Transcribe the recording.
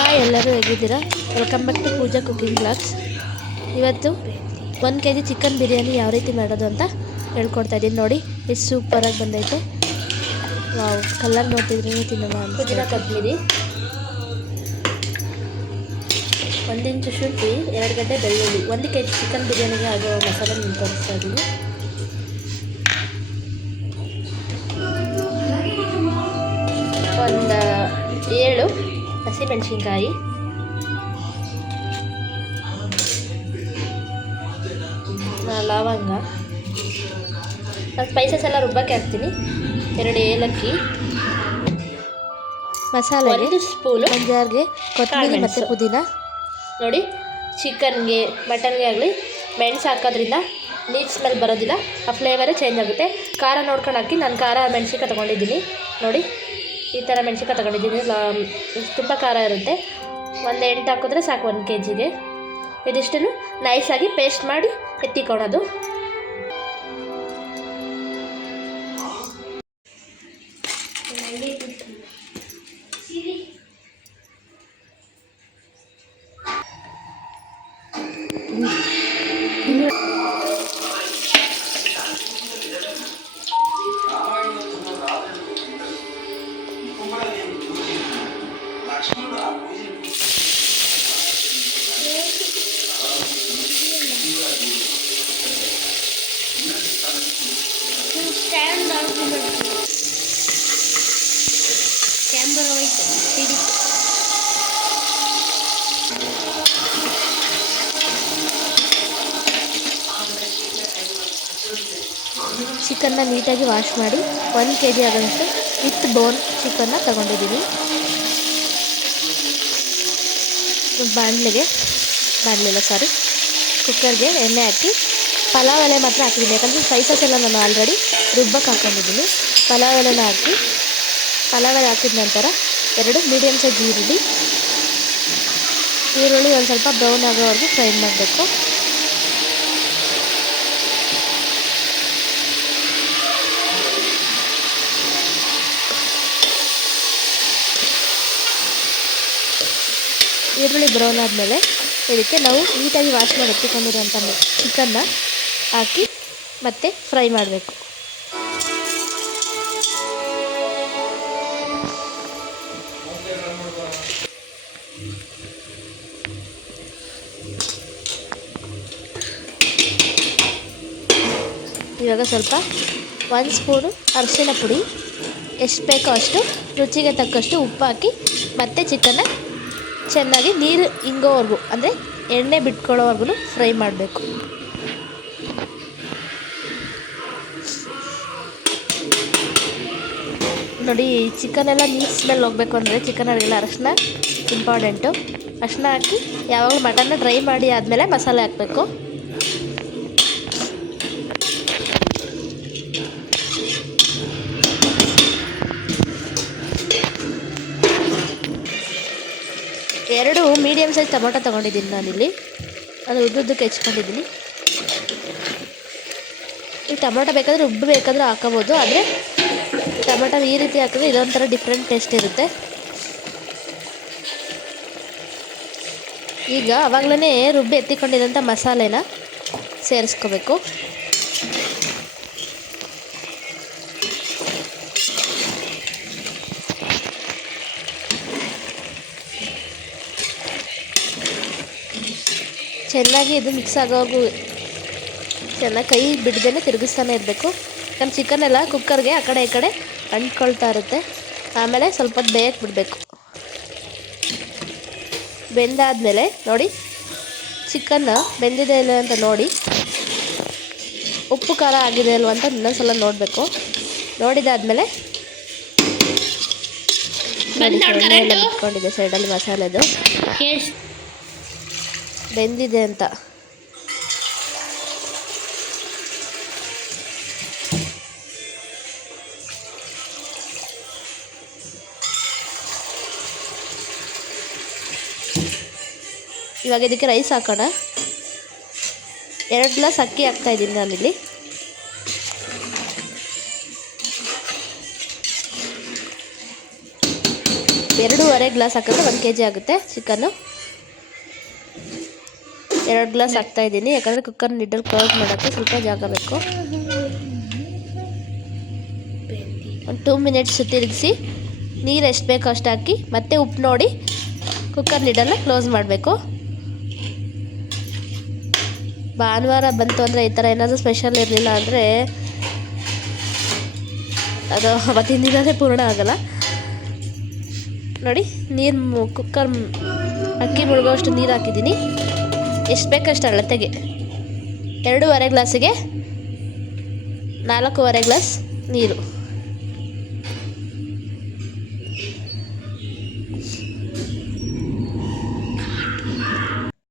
Hi, ಎಲ್ಲರೂ ಹೇಗಿದ್ದೀರಾ? Welcome back to Pooja cooking blogs. ಇವತ್ತು 1 kg ಚಿಕನ್ ಬಿರಿಯಾನಿ ಯಾವ ರೀತಿ ಮಾಡೋದು ಅಂತ ಹೇಳ್ಕೊಡ್ತಾ ಇದ್ದೀನಿ. ನೋಡಿ ಎಷ್ಟು ಸೂಪರಾಗಿ ಬಂದೈತೆ. ವಾವ್, ಕಲರ್ ನೋಡ್ತಿದ್ರೆ ತಿನ್ನೋಣ ಅಂತ. ಪುದೀನ ಕೊತ್ತಂಬರಿ, 1 ಇಂಚು ಶುಂಠಿ, 2 ಗಡ್ಡೆ ಬೆಳ್ಳುಳ್ಳಿ. 1 kg ಚಿಕನ್ ಬಿರಿಯಾನಿಗೆ ಆಗೋ ಮಸಾಲೆ ನಾನು ತೋರಿಸ್ತಾ ಇದ್ದೀನಿ. ಒಂದು 7 ಹಸಿಮೆಣಸಿನ್ಕಾಯಿ, ಲವಂಗ, ನಾನು ಸ್ಪೈಸಸ್ ಎಲ್ಲ ರುಬ್ಬಕ್ಕೆ ಹಾಕ್ತೀನಿ. 2 ಏಲಕ್ಕಿ, ಮಸಾಲೆಗೆ 1 ಸ್ಪೂನು, ಒಂದು ಜಾರ್ಗೆ ಕೊತ್ತಂಬರಿ ಮತ್ತು ಪುದೀನ. ನೋಡಿ, ಚಿಕನ್ಗೆ ಮಟನ್ಗೆ ಆಗಲಿ ಮೆಣಸು ಹಾಕೋದ್ರಿಂದ ನೀರು ಸ್ಮೆಲ್ ಬರೋದಿಲ್ಲ, ಆ ಫ್ಲೇವರೇ ಚೇಂಜ್ ಆಗುತ್ತೆ. ಖಾರ ನೋಡ್ಕೊಂಡು ಹಾಕಿ. ನಾನು ಖಾರ ಮೆಣಸಿನ್ಕಾಯಿ ತೊಗೊಂಡಿದ್ದೀನಿ. ನೋಡಿ, ಈ ಥರ ಮೆಣಸಿನ್ಕಾಯಿ ತೊಗೊಂಡಿದ್ದೀನಿ. ತುಂಬ ಖಾರ ಇರುತ್ತೆ. 8 ಹಾಕಿದ್ರೆ ಸಾಕು 1 kgಗೆ. ಇದಿಷ್ಟನ್ನು ನೈಸಾಗಿ ಪೇಸ್ಟ್ ಮಾಡಿ ಎತ್ತಿಕೊಳ್ಳೋದು. ಚಿಕನ್ನ ನೀಟಾಗಿ ವಾಶ್ ಮಾಡಿ 1 kg ಆಗೋಷ್ಟು ವಿತ್ ಬೋನ್ ಚಿಕನ್ನ ತಗೊಂಡಿದ್ದೀನಿ. ಕುಕ್ಕರ್ಗೆ ಎಣ್ಣೆ ಹಾಕಿ ಪಲಾವ್ ಎಲೆ ಮಾತ್ರ ಹಾಕಿದ್ದೀನಿ. ಯಾಕಂದರೆ ಸ್ಪೈಸಸ್ ಎಲ್ಲ ನಾನು ಆಲ್ರೆಡಿ ರುಬ್ಬಕ್ಕೆ ಹಾಕ್ಕೊಂಡಿದ್ದೀನಿ. ಪಲಾವ್ ಎಲೆನ ಹಾಕಿ ಪಲಾವ್ ಎಲೆ ಹಾಕಿದ ನಂತರ 2 ಮೀಡಿಯಮ್ ಸೈಜ್ ಈರುಳ್ಳಿ ಒಂದು ಸ್ವಲ್ಪ ಬ್ರೌನ್ ಆಗೋವರೆಗೂ ಫ್ರೈ ಮಾಡಬೇಕು. ಈರುಳ್ಳಿ ಬ್ರೌನ್ ಆದಮೇಲೆ ಇದಕ್ಕೆ ನಾವು ನೀಟಾಗಿ ವಾಶ್ ಮಾಡಿ ಎತ್ತಿಕೊಂಡಿರುವಂಥ ಚಿಕನ್ನ ಹಾಕಿ ಮತ್ತೆ ಫ್ರೈ ಮಾಡಬೇಕು. ಇವಾಗ ಸ್ವಲ್ಪ 1 ಸ್ಪೂನು ಅರಿಶಿನ ಪುಡಿ, ಎಷ್ಟು ಬೇಕೋ ಅಷ್ಟು ರುಚಿಗೆ ತಕ್ಕಷ್ಟು ಉಪ್ಪು ಹಾಕಿ ಮತ್ತೆ ಚಿಕನ್ನ ಚೆನ್ನಾಗಿ ನೀರು ಇಂಗೋವರೆಗೂ, ಅಂದರೆ ಎಣ್ಣೆ ಬಿಟ್ಕೊಳ್ಳೋವರೆಗೂ ಫ್ರೈ ಮಾಡಬೇಕು. ನೋಡಿ, ಚಿಕನೆಲ್ಲ ನೀರು ಸ್ಮೆಲ್ ಹೋಗಬೇಕು ಅಂದರೆ ಚಿಕನಲ್ಲೆಲ್ಲ ಅರಿಶಿನ ಇಂಪಾರ್ಟೆಂಟು. ಅರಿಶಿನ ಹಾಕಿ ಯಾವಾಗಲೂ ಮಟನ್ನ ಡ್ರೈ ಮಾಡಿ ಆದಮೇಲೆ ಮಸಾಲೆ ಹಾಕಬೇಕು. ಎರಡು ಮೀಡಿಯಮ್ ಸೈಜ್ ಟೊಮೊಟೊ ತೊಗೊಂಡಿದ್ದೀನಿ ನಾನಿಲ್ಲಿ. ಅದು ಉದ್ದುದ್ದಕ್ಕೆ ಹೆಚ್ಕೊಂಡಿದ್ದೀನಿ. ಈ ಟೊಮೊಟೊ ಬೇಕಾದರೆ ಬೇಕಾದರೂ ಹಾಕೋಬೋದು. ಆದರೆ ಟೊಮೊಟೊ ಈ ರೀತಿ ಹಾಕಿದ್ರೆ ಇದೊಂಥರ ಡಿಫ್ರೆಂಟ್ ಟೇಸ್ಟ್ ಇರುತ್ತೆ. ಈಗ ಆವಾಗಲೇ ರುಬ್ಬಿ ಎತ್ತಿಕೊಂಡಿರೋಂಥ ಮಸಾಲೆನ ಸೇರಿಸ್ಕೋಬೇಕು. ಚೆನ್ನಾಗಿ ಇದು ಮಿಕ್ಸ್ ಆಗೋವರೆಗೂ ಚೆನ್ನಾಗಿ ಕೈ ಬಿಡ್ದೇ ತಿರುಗಿಸ್ತಾನೆ ಇರಬೇಕು. ಯಾಕಂದ್ರೆ ಚಿಕನ್ ಎಲ್ಲ ಕುಕ್ಕರ್ಗೆ ಆ ಕಡೆ ಈ ಕಡೆ ಅಂಟ್ಕೊಳ್ತಾ ಇರುತ್ತೆ. ಆಮೇಲೆ ಸ್ವಲ್ಪ ಹೊತ್ತು ಬೇಯಕ್ಕೆ ಬಿಡಬೇಕು. ಬೆಂದಾದಮೇಲೆ ನೋಡಿ, ಚಿಕನ್ನ ಬೆಂದಿದೆ ಇಲ್ಲ ಅಂತ ನೋಡಿ, ಉಪ್ಪು ಖಾರ ಆಗಿದೆ ಅಲ್ವ ಅಂತ ಇನ್ನೊಂದ್ಸಲ ನೋಡಬೇಕು. ನೋಡಿದಾದ್ಮೇಲೆ ಎಣ್ಣೆ ಎಲ್ಲ ಬಿಟ್ಕೊಂಡಿದೆ ಸೈಡಲ್ಲಿ ಮಸಾಲೆದು ಬೆಂದಿದೆ ಅಂತ. ಇವಾಗ ಇದಕ್ಕೆ ರೈಸ್ ಹಾಕೋಣ. 2 ಗ್ಲಾಸ್ ಅಕ್ಕಿ ಹಾಕ್ತಾಯಿದ್ದೀನಿ ನಾನಿಲ್ಲಿ. 2.5 ಗ್ಲಾಸ್ ಹಾಕಿದ್ರೆ 1 kg ಆಗುತ್ತೆ ಚಿಕನ್ನು. 2 ಗ್ಲಾಸ್ ಹಾಕ್ತಾಯಿದ್ದೀನಿ, ಯಾಕಂದರೆ ಕುಕ್ಕರ್ ಲಿಡ್ಡಲ್ಲಿ ಕ್ಲೋಸ್ ಮಾಡೋಕ್ಕೆ ಸ್ವಲ್ಪ ಜಾಗ ಬೇಕು. ಒಂದು 2 ಮಿನಿಟ್ಸ್ ತಿರುಗಿಸಿ ನೀರು ಎಷ್ಟು ಬೇಕೋ ಅಷ್ಟು ಹಾಕಿ ಮತ್ತೆ ಉಪ್ಪು ನೋಡಿ ಕುಕ್ಕರ್ ಲಿಡ್ಡನ್ನು ಕ್ಲೋಸ್ ಮಾಡಬೇಕು. ಭಾನುವಾರ ಬಂತು ಅಂದರೆ ಈ ಥರ ಏನಾದರೂ ಸ್ಪೆಷಲ್ ಇರಲಿಲ್ಲ ಅಂದರೆ ಅದು ಅವತ್ತಿನ ದಿನವೇ ಪೂರ್ಣ ಆಗೋಲ್ಲ. ನೋಡಿ ನೀರು ಕುಕ್ಕರ್ ಅಕ್ಕಿ ಮುಳುಗೋಷ್ಟು ನೀರು ಹಾಕಿದ್ದೀನಿ. ಎಷ್ಟು ಬೇಕಷ್ಟು ಅಳತೆಗೆ 2.5 ಗ್ಲಾಸಿಗೆ 4.5 ಗ್ಲಾಸ್ ನೀರು.